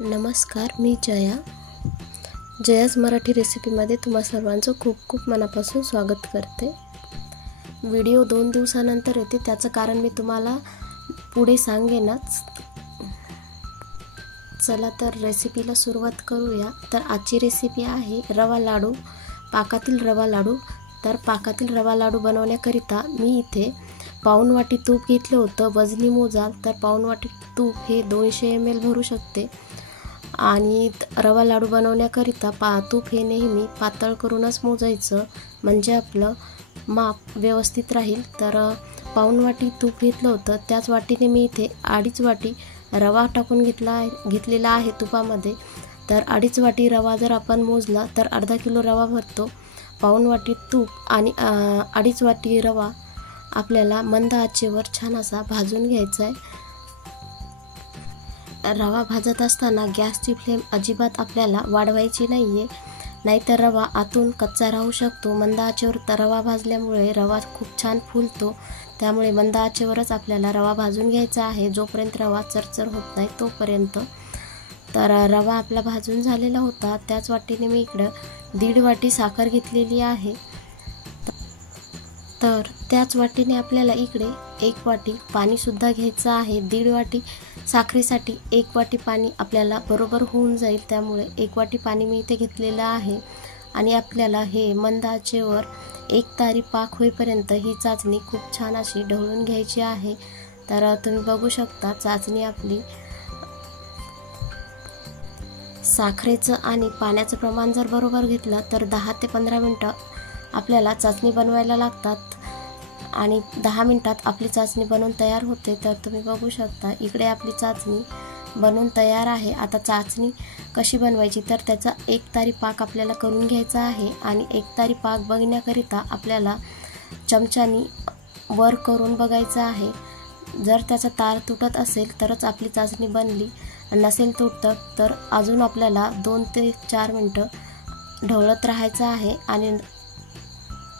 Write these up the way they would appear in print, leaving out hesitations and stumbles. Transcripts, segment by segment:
नमस्कार, मी जयाज मराठी रेसिपीमध्ये तुम्हा सर्वांचं खूप खूप मनापासून स्वागत करते। व्हिडिओ 2 दिवसानंतर येते, त्याचं कारण मी तुम्हाला पुढे सांगेनच। चला तर रेसिपीला सुरुवात करूया। तर आजची रेसिपी आहे रवा लाडू, पाकातील रवा लाडू। तर पाकातील रवा लाडू बनवण्याकरिता मी इथे पाऊण वाटी तूप घेतलं होतं। वजनी मोजाल तर पाऊण वाटी तूप हे 200 ml भरू शकते। आणि रवा लाडू बनवण्याकरिता तूप हे नेहमी पातळ करूनच मोजायचं, म्हणजे आपलं माप व्यवस्थित राहील। तर पाऊण वाटी तूप घेतलं होतं, त्याच वाटीने मी इथे 2.5 वाटी रवा टाकून घेतलेला आहे तुपामध्ये। तर 2.5 वाटी रवा जर आपण मोजला तर अर्धा किलो रवा भरतो। पाऊण वाटी तूप आणि 2.5 वाटी रवा आपल्याला मंद आचेवर छान असा भाजून घ्यायचा आहे। रवा भाजत असताना गॅसची फ्लेम अजिबात आपल्याला वाढवायची नाहीये, नाहीतर रवा आतून कच्चा राहू शकतो। मंद आचेवर रवा भाजल्यामुळे रवा खूप छान फुलतो, त्यामुळे मंद आचेवरच आपल्याला रवा भाजून घ्यायचा आहे, जोपर्यंत रवा चरचर होत नाही तोपर्यंत। तर रवा आपला भाजून झालेला होता, त्याच वाटीने मी इकडं 1.5 वाटी साखर घेतलेली आहे। तर त्याच वाटीने आपल्याला इकडे 1 वाटी पाणी सुद्धा घ्यायचं आहे। 1.5 वाटी साखरेसाठी 1 वाटी पाणी आपल्याला बरोबर होऊन जाईल, त्यामुळे 1 वाटी पाणी मी इथे घेतलेलं आहे। आणि आपल्याला हे मंद आचेवर 1 तारी पाक होईपर्यंत ही चाचणी खूप छान अशी ढवळून घ्यायची आहे। तर तुम्ही बघू शकता चाचणी आपली, साखरेचं आणि पाण्याचं प्रमाण जर बरोबर घेतलं तर 10 ते 15 मिनिटं आपल्याला चाचणी बनवायला लागतात आणि 10 मिनिटात आपली चाचणी बनवून तयार होते। तर तुम्ही बघू शकता इकडे आपली चाचणी बनवून तयार आहे। आता चाचणी कशी बनवायची, तर त्याचा 1 तारी पाक आपल्याला करून घ्यायचा आहे। आणि 1 तारी पाक बघण्याकरिता आपल्याला चमच्यानी वर करून बघायचं आहे। जर त्याचा तार तुटत असेल तरच आपली चाचणी बनली, नसेल तुटत तर अजून आपल्याला 2 ते 4 मिनिटं ढवळत राहायचं आहे। आणि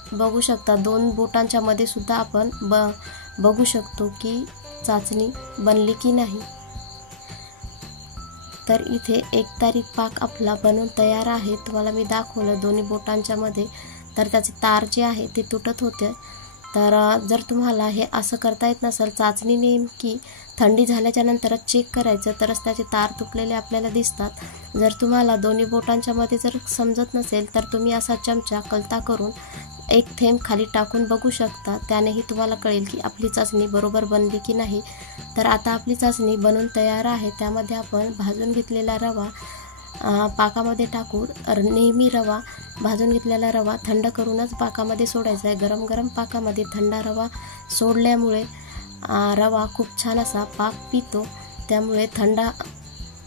बघू शकता 2 बोटांच्या मध्ये सुद्धा आपण बघू शकतो की चाचणी बनली की नाही। तर इथे 1 तारी पाक आपला बनवून तयार आहे, तुम्हाला मी दाखवलं दोन्ही बोटांच्या मध्ये। तर त्याचे तार जे आहे ते तुटत होते। तर जर तुम्हाला हे असं करता येत नसेल, चाचणी नेमकी थंडी झाल्याच्या नंतरच चेक करायचं, तरच त्याचे तार तुटलेले आपल्याला दिसतात। जर तुम्हाला दोन्ही बोटांच्या मध्ये जर समजत नसेल तर तुम्ही असा चमचा कलता करून 1 थेंब खाली टाकून बघू शकता, त्यानेही तुम्हाला कळेल की आपली चाचणी बरोबर बनली की नाही। तर आता आपली चाचणी बनवून तयार आहे। त्यामध्ये आपण भाजून घेतलेला रवा पाकामध्ये टाकून, नेहमी रवा भाजून घेतलेला रवा थंड करूनच पाकामध्ये सोडायचा आहे। गरम गरम पाकामध्ये थंडा रवा सोडल्यामुळे रवा खूप छान असा पाक पितो, त्यामुळे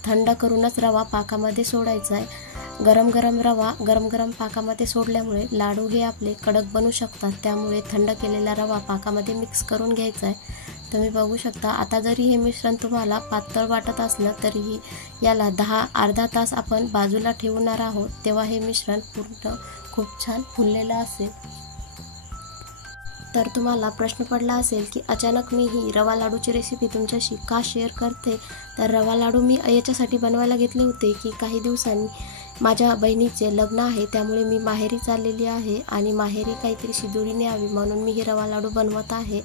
थंड करूनच रवा पाकामध्ये सोडायचा आहे। गरम गरम पाकामध्ये सोडल्यामुळे लाडू हे आपले कडक बनू शकतात, त्यामुळे थंड केलेला रवा पाकामध्ये मिक्स करून घ्यायचा आहे। तुम्ही बघू शकता। आता जरी हे मिश्रण तुम्हाला पातळ वाटत असलं तरीही याला अर्धा तास आपण बाजूला ठेवणार आहोत, तेव्हा हे मिश्रण पूर्ण खूप छान फुललेलं असेल। तर तुम्हाला प्रश्न पडला असेल की अचानक मी ही रवा लाडूची रेसिपी तुमच्याशी का शेअर करते। तर रवा लाडू मी याच्यासाठी बनवायला घेतले होते की काही दिवसांनी माझ्या बहिणीचे लग्न आहे, त्यामुळे मी माहेरी चाललेली आहे आणि माहेरी काहीतरी शिदोरी न्यावी म्हणून मी हे रवा लाडू बनवत आहे।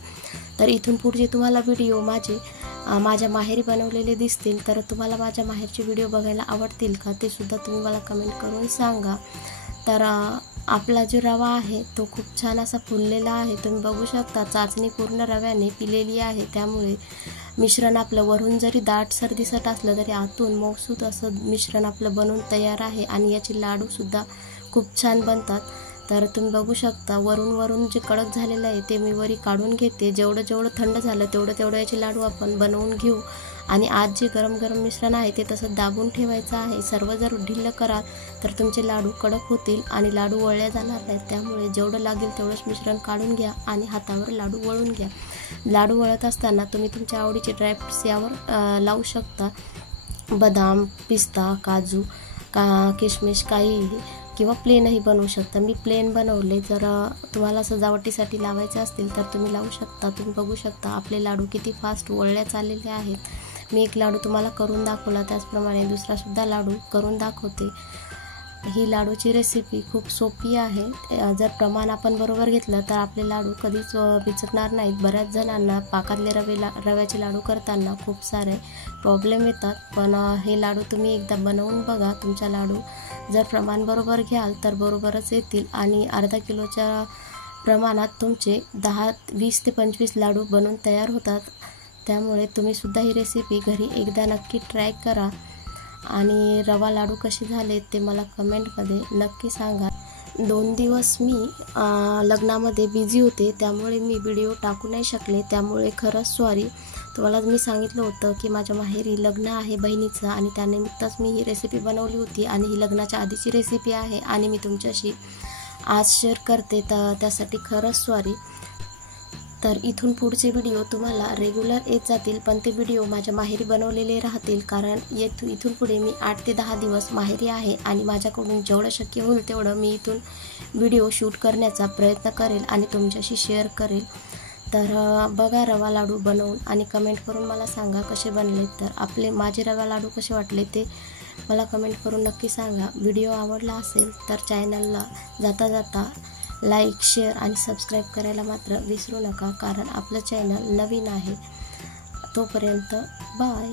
तर इथून पुढचे तुम्हाला व्हिडिओ माझ्या माहेरी बनवलेले दिसतील। तर तुम्हाला माझ्या माहेरचे व्हिडिओ बघायला आवडतील का, ते सुद्धा तुम्ही मला कमेंट करून सांगा। तर आपला जो रवा आहे तो खूप छान असा फुललेला आहे, तुम्ही बघू शकता। चाचणी पूर्ण रव्याने पिलेली आहे, त्यामुळे मिश्रण आपलं वरून जरी दाटसर दिसत असलं तरी आतून मऊसूत असं मिश्रण आपलं बनवून तयार आहे। आणि याचे लाडू सुद्धा खूप छान बनतात। तर तुम्ही बघू शकता वरून जे कडक झालेलं आहे ते मी वरी काढून घेते। जेवढं थंड झालं तेवढं याचे लाडू आपण बनवून घेऊ। आणि आज जे गरम मिश्रण आहे ते तसं दाबून ठेवायचं आहे। सर्व जर ढिल्लं कराल तर तुमचे लाडू कडक होतील आणि लाडू वळले जाणार नाहीत, त्यामुळे जेवढं लागेल तेवढंच मिश्रण काढून घ्या आणि हातावर लाडू वळून घ्या। लाडू वळत असताना तुम्ही तुमच्या आवडीचे ड्रायफ्रुट्स यावर लावू शकता, बदाम, पिस्ता, काजू, किशमिश काहीही, किंवा प्लेनही बनवू शकता। मी प्लेन बनवले, जर तुम्हाला सजावटीसाठी लावायचे असतील तर तुम्ही लावू शकता। तुम्ही बघू शकता आपले लाडू किती फास्ट वळल्या चाललेले आहेत। मी एक लाडू तुम्हाला करून दाखवला, त्याचप्रमाणे दुसरासुद्धा लाडू करून दाखवते। ही लाडूची रेसिपी खूप सोपी आहे। जर प्रमाण आपण बरोबर घेतलं तर आपले लाडू कधीच बिचकणार नाहीत। बऱ्याच जणांना पाकातले रव्याचे लाडू करताना खूप सारे प्रॉब्लेम येतात, पण हे लाडू तुम्ही एकदा बनवून बघा। तुमचा लाडू जर प्रमाण बरोबर घ्याल तर बरोबरच येतील आणि अर्धा किलोच्या प्रमाणात तुमचे 20 ते 25 लाडू बनून तयार होतात। त्यामुळे तुम्ही सुद्धा ही रेसिपी घरी एकदा नक्की ट्राय करा आणि रवा लाडू कसे झाले ते मला कमेंटमध्ये नक्की सांगा। 2 दिवस मी लग्नामध्ये बिझी होते, त्यामुळे मी व्हिडिओ टाकू नाही शकले, त्यामुळे खरंच सॉरी। तुम्हाला मी सांगितलं होतं की माझ्या माहेरी लग्न आहे बहिणीचं आणि त्यानिमित्तच मी ही रेसिपी बनवली होती आणि ही लग्नाच्या आधीची रेसिपी आहे आणि मी तुमच्याशी आज शेअर करते, तर त्यासाठी खरंच सॉरी। तर इथून पुढचे व्हिडिओ तुम्हाला रेग्युलर येत जातील, पण ते व्हिडिओ माझ्या माहेरी बनवलेले राहतील, कारण इथून पुढे मी 8 ते 10 दिवस माहेरी आहे आणि माझ्याकडून जेवढं शक्य होईल तेवढं मी इथून व्हिडिओ शूट करण्याचा प्रयत्न करेल आणि तुमच्याशी शेअर करेल। तर बघा रवा लाडू बनवून आणि कमेंट करून मला सांगा कसे बनले। तर माझे रवा लाडू कसे वाटले ते मला कमेंट करून नक्की सांगा। व्हिडिओ आवडला असेल तर चॅनलला जाता जाता लाईक, शेअर आणि सबस्क्राईब करायला मात्र विसरू नका, कारण आपलं चॅनल नवीन आहे। तोपर्यंत बाय।